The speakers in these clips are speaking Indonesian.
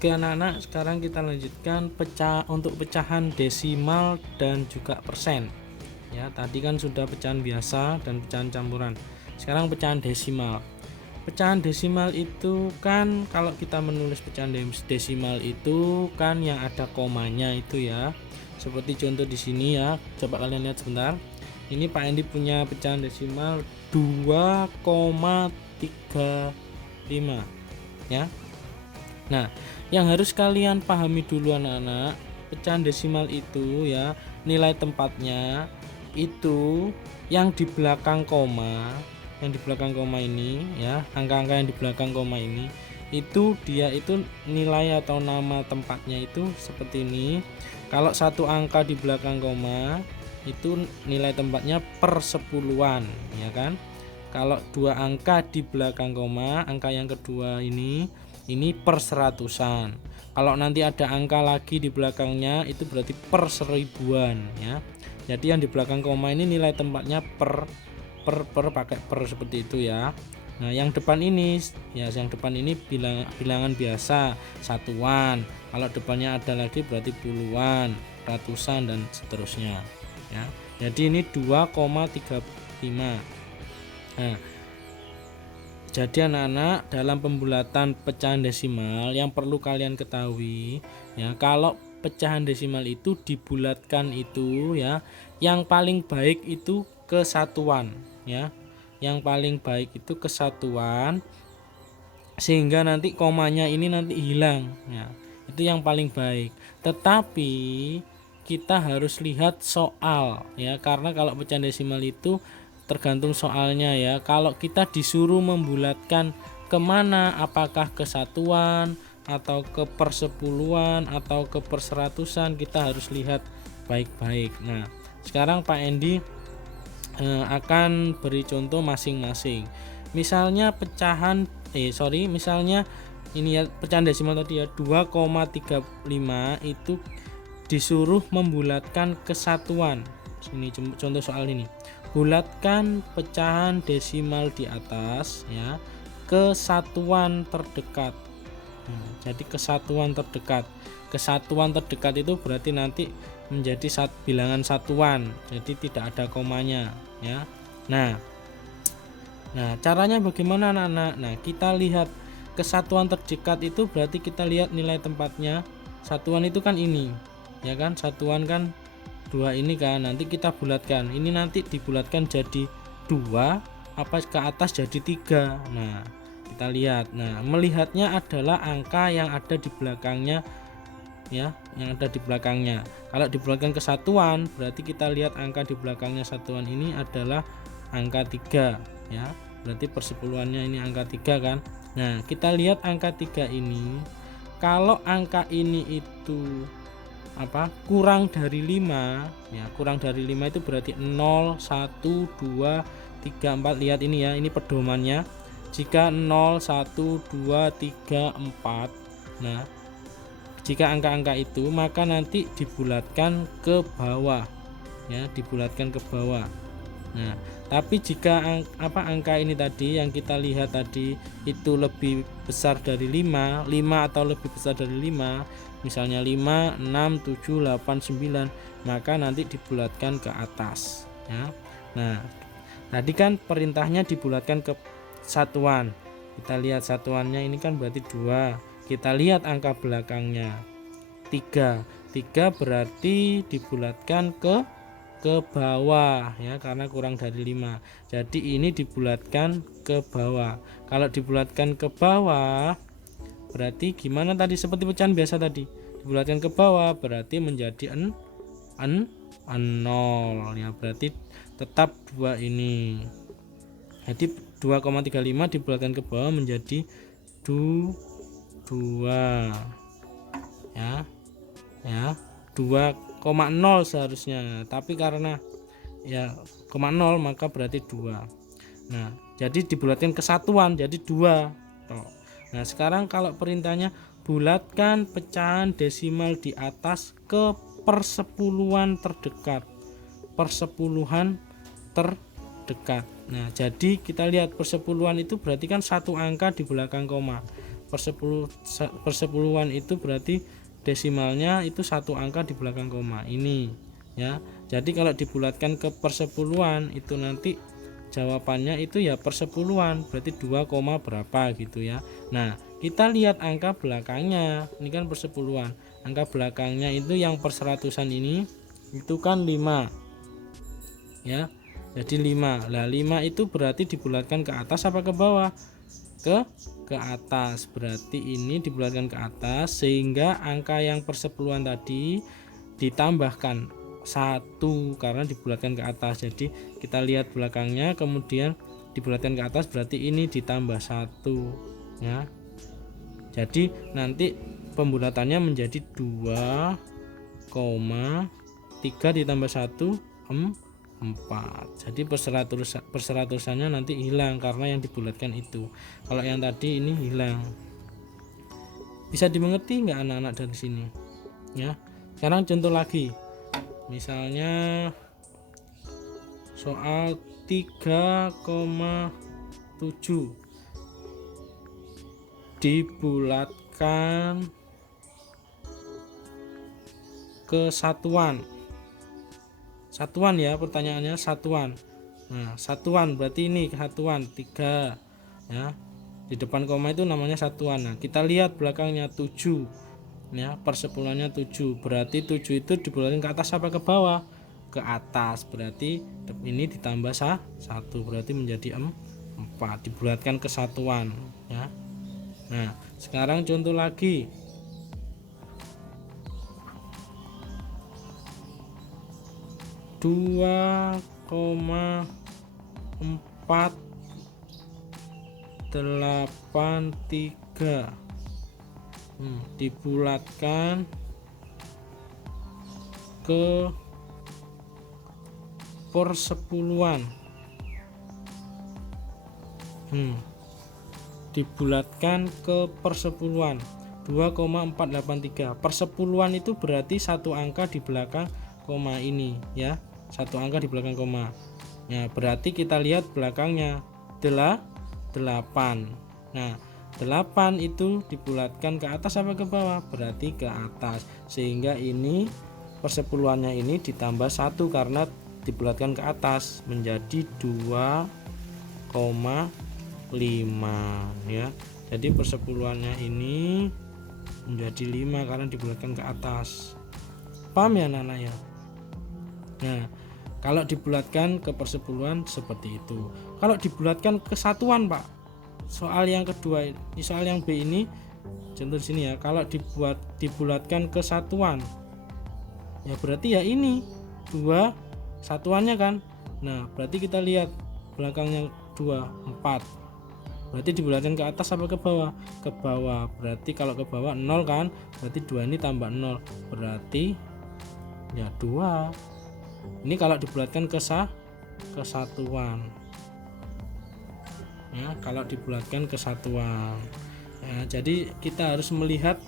Oke anak-anak, sekarang kita lanjutkan untuk pecahan desimal dan juga persen. Ya, tadi kan sudah pecahan biasa dan pecahan campuran. Sekarang pecahan desimal. Pecahan desimal itu kan kalau kita menulis pecahan desimal itu kan yang ada komanya itu ya. Seperti contoh di sini ya. Coba kalian lihat sebentar. Ini Pak Endi punya pecahan desimal 2,35 ya. Nah, yang harus kalian pahami dulu anak-anak, pecahan desimal itu ya, nilai tempatnya itu yang di belakang koma, ini ya, angka-angka yang di belakang koma ini itu dia itu nilai atau nama tempatnya itu seperti ini. Kalau satu angka di belakang koma itu nilai tempatnya per sepuluhan, ya kan? Kalau dua angka di belakang koma, angka yang kedua ini per seratusan. Kalau nanti ada angka lagi di belakangnya itu berarti per seribuan ya. Jadi yang di belakang koma ini nilai tempatnya per pakai per seperti itu ya. Nah, yang depan ini bilangan biasa, satuan. Kalau depannya ada lagi berarti puluhan, ratusan dan seterusnya ya. Jadi ini 2,35. Nah, jadi anak-anak, dalam pembulatan pecahan desimal yang perlu kalian ketahui ya, kalau pecahan desimal itu dibulatkan itu ya, yang paling baik itu kesatuan ya. Yang paling baik itu kesatuan sehingga nanti komanya ini nanti hilang ya. Itu yang paling baik. Tetapi kita harus lihat soal ya, karena kalau pecahan desimal itu tergantung soalnya ya. Kalau kita disuruh membulatkan kemana, apakah ke satuan atau ke persepuluhan atau ke perseratusan, kita harus lihat baik-baik. Nah, sekarang Pak Endi akan beri contoh masing-masing. Misalnya misalnya ini ya, pecahan desimal tadi ya 2,35 itu disuruh membulatkan ke satuan. Ini contoh soal ini. Bulatkan pecahan desimal di atas ya ke satuan terdekat. Jadi kesatuan terdekat. Kesatuan terdekat itu berarti nanti menjadi bilangan satuan. Jadi tidak ada komanya ya. Nah, caranya bagaimana anak-anak? Nah, kita lihat kesatuan terdekat itu berarti kita lihat nilai tempatnya. Satuan itu kan ini. Ya kan? Satuan kan 2 ini kan, nanti kita bulatkan, ini nanti dibulatkan jadi 2 apa ke atas jadi 3. Nah, kita lihat. Nah, melihatnya adalah angka yang ada di belakangnya ya, yang ada di belakangnya. Kalau dibulatkan ke satuan berarti kita lihat angka di belakangnya satuan ini adalah angka 3 ya, berarti persepuluhannya ini angka 3 kan. Nah, kita lihat angka 3 ini, kalau angka ini itu kurang dari 5 ya, kurang dari 5 itu berarti 0, 1, 2, 3, 4. Lihat ini ya, ini pedomannya. Jika 0, 1, 2, 3, 4, nah jika angka-angka itu maka nanti dibulatkan ke bawah ya, dibulatkan ke bawah. Nah, tapi jika angka ini tadi yang kita lihat tadi itu lebih besar dari 5 atau lebih besar dari 5, misalnya 5, 6, 7, 8, 9, maka nanti dibulatkan ke atas ya. Nah, tadi kan perintahnya dibulatkan ke satuan. Kita lihat satuannya ini kan berarti 2. Kita lihat angka belakangnya 3. 3 berarti dibulatkan ke bawah ya, karena kurang dari 5. Jadi ini dibulatkan ke bawah. Kalau dibulatkan ke bawah berarti gimana tadi, seperti pecahan biasa tadi. Dibulatkan ke bawah berarti menjadi 0 ya, berarti tetap 2 ini. Jadi 2,35 dibulatkan ke bawah menjadi 2 ya. 2,0 seharusnya, tapi karena ya 0 maka berarti 2. Nah, jadi dibulatkan ke satuan jadi 2. Nah, sekarang kalau perintahnya bulatkan pecahan desimal di atas ke persepuluhan terdekat. Persepuluhan terdekat. Nah, jadi kita lihat persepuluhan itu berarti kan satu angka di belakang koma. persepuluhan itu berarti desimalnya itu satu angka di belakang koma ini ya. Jadi kalau dibulatkan ke persepuluhan itu nanti jawabannya itu ya persepuluhan, berarti 2, berapa gitu ya. Nah kita lihat angka belakangnya, ini kan persepuluhan, angka belakangnya itu yang perseratusan ini itu kan 5 ya, jadi 5. Nah 5 itu berarti dibulatkan ke atas apa ke bawah? Ke atas, berarti ini dibulatkan ke atas sehingga angka yang persepuluhan tadi ditambahkan 1 karena dibulatkan ke atas. Jadi kita lihat belakangnya kemudian dibulatkan ke atas, berarti ini ditambah 1 ya. Jadi nanti pembulatannya menjadi 2,3 ditambah 1 4. Jadi perseratusannya nanti hilang karena yang dibulatkan itu. Kalau yang tadi ini hilang. Bisa dimengerti nggak anak-anak dari sini? Ya. Sekarang contoh lagi. Misalnya soal 3,7 dibulatkan ke satuan ya, pertanyaannya satuan. Nah satuan berarti ini satuan 3 ya, di depan koma itu namanya satuan. Nah kita lihat belakangnya 7 ya, persepuluhannya 7, berarti 7 itu dibulatkan ke atas apa ke bawah? Ke atas, berarti ini ditambah 1 berarti menjadi 4, dibulatkan ke satuan ya. Nah sekarang contoh lagi. 2,483 dibulatkan ke persepuluhan. Dibulatkan ke persepuluhan 2,483. Persepuluhan itu berarti satu angka di belakang koma ini ya, satu angka di belakang koma ya, berarti kita lihat belakangnya 8. Nah 8 itu dibulatkan ke atas apa ke bawah? Berarti ke atas, sehingga ini persepuluhannya ini ditambah 1 karena dibulatkan ke atas menjadi 2,5 ya. Jadi persepuluhannya ini menjadi 5 karena dibulatkan ke atas. Paham ya anak-anak ya? Nah kalau dibulatkan ke persepuluhan seperti itu. Kalau dibulatkan ke satuan Pak, soal yang kedua ini, soal yang B ini contoh sini ya, kalau dibulatkan ke satuan ya berarti ya ini 2 satuannya kan. Nah berarti kita lihat belakangnya 2, 4, berarti dibulatkan ke atas apa ke bawah? Ke bawah, berarti kalau ke bawah 0 kan, berarti 2 ini tambah 0 berarti ya 2. Ini kalau dibulatkan ke satuan ya, kalau dibulatkan ke satuan ya. Jadi kita harus melihat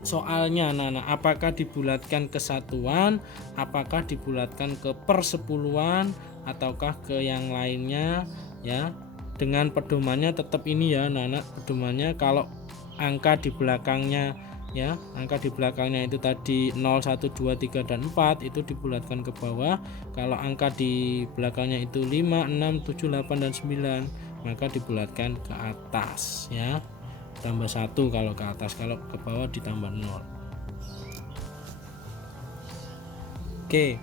soalnya anak-anak, apakah dibulatkan ke satuan, apakah dibulatkan ke persepuluhan, ataukah ke yang lainnya ya. Dengan pedomannya tetap ini ya anak-anak, pedomannya kalau angka di belakangnya ya, angka di belakangnya itu tadi 0, 1, 2, 3 dan 4 itu dibulatkan ke bawah. Kalau angka di belakangnya itu 5, 6, 7, 8 dan 9 maka dibulatkan ke atas ya, tambah 1 kalau ke atas, kalau ke bawah ditambah 0. Oke.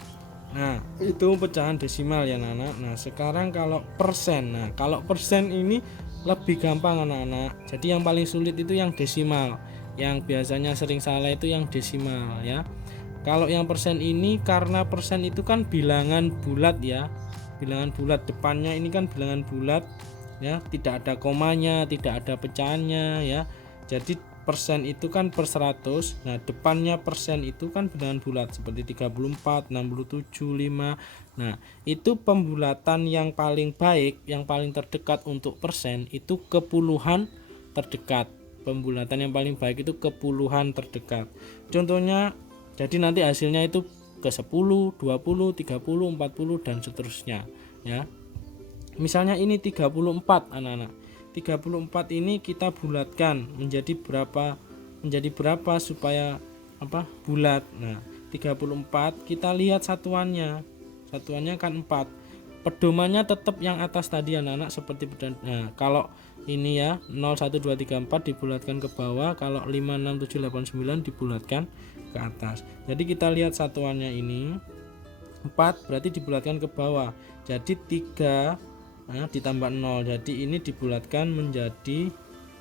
Nah itu pecahan desimal ya anak-anak. Nah sekarang kalau persen, nah kalau persen ini lebih gampang anak-anak. Jadi yang paling sulit itu yang desimal, yang biasanya sering salah itu yang desimal ya. Kalau yang persen ini karena persen itu kan bilangan bulat ya, bilangan bulat, depannya ini kan bilangan bulat ya, tidak ada komanya, tidak ada pecahannya ya. Jadi persen itu kan per 100. Nah depannya persen itu kan bilangan bulat seperti 34, 67, 5. Nah itu pembulatan yang paling baik, yang paling terdekat untuk persen itu ke puluhan terdekat. Pembulatan yang paling baik itu ke puluhan terdekat. Contohnya, jadi nanti hasilnya itu ke 10, 20, 30, 40 dan seterusnya ya. Misalnya ini 34 anak-anak. 34 ini kita bulatkan menjadi berapa supaya bulat. Nah, 34 kita lihat satuannya kan 4. Pedomannya tetap yang atas tadi anak-anak seperti nah, kalau ini ya 0 1 2 3 4 dibulatkan ke bawah, kalau 5 6 7 8 9 dibulatkan ke atas. Jadi kita lihat satuannya ini 4 berarti dibulatkan ke bawah. Jadi 3 ditambah 0. Jadi ini dibulatkan menjadi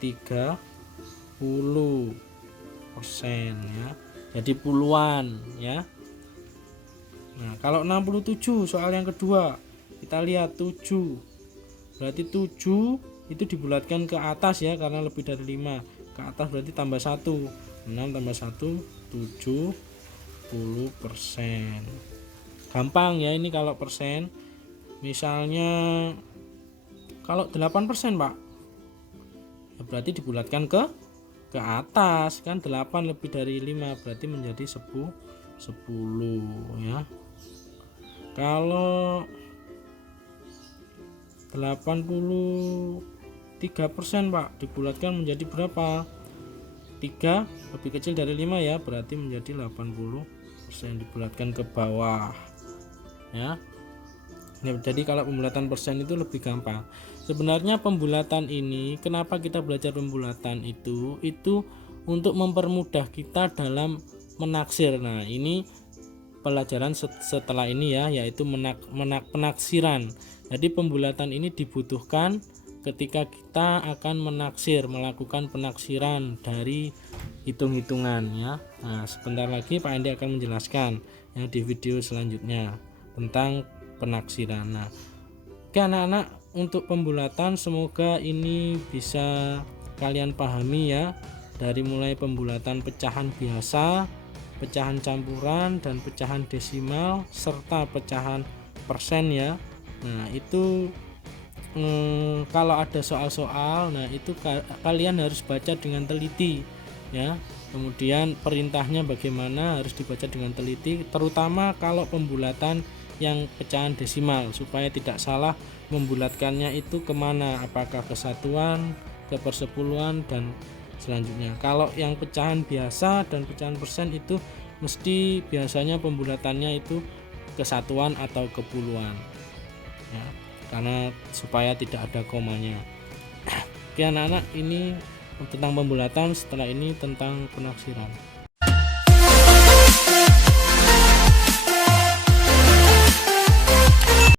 30% ya. Jadi puluhan ya. Nah, kalau 67 soal yang kedua, kita lihat 7. Berarti 7 itu dibulatkan ke atas ya, karena lebih dari 5. Ke atas berarti tambah 1. 6 tambah 1 70%. Gampang ya ini kalau persen. Misalnya kalau 8%, Pak. Ya berarti dibulatkan ke atas kan, 8 lebih dari 5 berarti menjadi 10 ya. Kalau 83%, Pak, dibulatkan menjadi berapa? 3 lebih kecil dari 5 ya, berarti menjadi 80% dibulatkan ke bawah ya. Jadi kalau pembulatan persen itu lebih gampang. Sebenarnya pembulatan ini, kenapa kita belajar pembulatan itu untuk mempermudah kita dalam menaksir. Nah, ini pelajaran setelah ini ya, yaitu penaksiran. Jadi pembulatan ini dibutuhkan ketika kita akan menaksir, melakukan penaksiran dari hitung-hitungan ya. Nah, sebentar lagi Pak Andi akan menjelaskan ya di video selanjutnya tentang penaksiran. Nah, oke anak-anak, untuk pembulatan semoga ini bisa kalian pahami ya, dari mulai pembulatan pecahan biasa, pecahan campuran, dan pecahan desimal serta pecahan persen ya. Nah, itu kalau ada soal-soal, nah itu kalian harus baca dengan teliti ya. Kemudian perintahnya bagaimana harus dibaca dengan teliti, terutama kalau pembulatan yang pecahan desimal, supaya tidak salah membulatkannya itu kemana, apakah ke satuan, ke persepuluhan, dan selanjutnya. Kalau yang pecahan biasa dan pecahan persen itu mesti biasanya pembulatannya itu ke satuan atau ke puluhan ya, karena supaya tidak ada komanya. Oke anak-anak, ini tentang pembulatan, setelah ini tentang penaksiran.